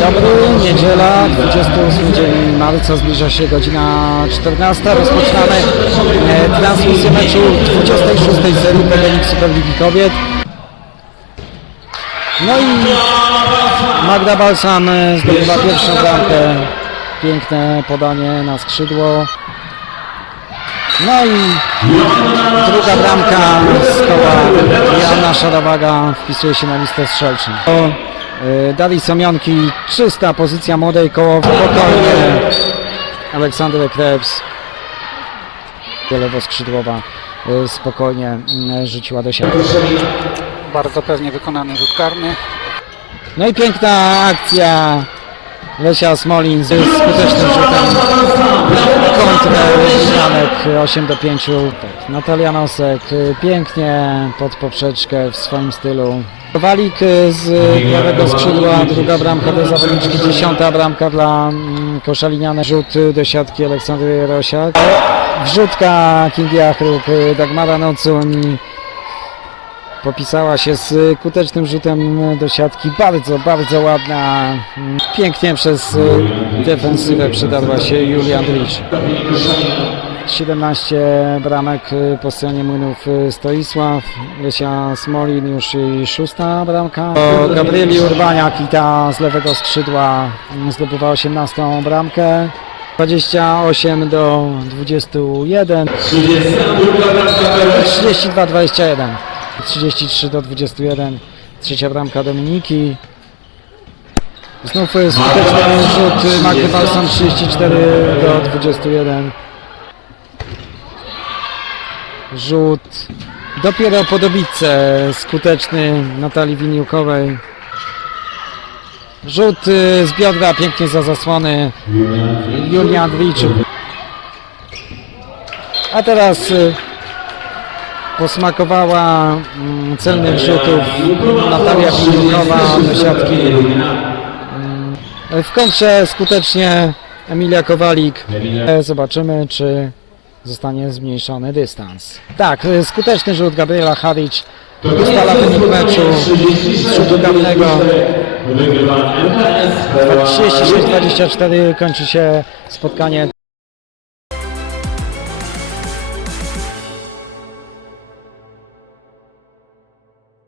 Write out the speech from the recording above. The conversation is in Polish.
dobry, niedziela, 28 dzień marca, zbliża się godzina 14. Rozpoczynamy e, transmisję meczu 26 serii PGNiG Superligi Kobiet. No i Magda Balsam e, zdobywa pierwszą bramkę. Piękne podanie na skrzydło. No i druga bramka z koła Jana Szarawaga wpisuje się na listę strzelczą. Y, Dali Somionki, czysta pozycja młodej koło spokojnie. Aleksandry Krebs, lewoskrzydłowa, y, spokojnie y, rzuciła do siebie. Bardzo pewnie wykonany rzut karny. No i piękna akcja Lesia Smolin z skutecznym rzutem 8 do 5 tak. Natalia Nosek y, pięknie pod poprzeczkę w swoim stylu Walik y, z prawego skrzydła druga bramka do zawodniczki dziesiąta bramka dla mm, koszalinianej rzut do siatki Aleksandry Rosiak wrzutka Kingi Achruk y, Dagmara Nocun popisała się z skutecznym rzutem do siatki. Bardzo, bardzo ładna. Pięknie przez defensywę przedarła się Julia Andricz. 17 bramek y, po stronie młynów y, Stoisław. Lesia Smolin już i szósta bramka. Gabrieli Urbaniak i ta z lewego skrzydła y, zdobywa 18 bramkę. 28 do 21. 32-21. 33 do 21. Trzecia bramka Dominiki. Znów skuteczny rzut Magdy Balsam 34 do 21. Rzut dopiero po dobitce skuteczny Natalii Winiukowej. Rzut y, z biodra pięknie za zasłony Julia Andrzejczyk. A teraz y, posmakowała mm, celnych rzutów Natalia Winiukowa do siatki. Mm, W kontrze skutecznie Emilia Kowalik. E, Zobaczymy, czy zostanie zmniejszony dystans. Tak, y, skuteczny rzut Gabriela Haric ustala wynik meczu z rzutu karnego. 36-24 kończy się spotkanie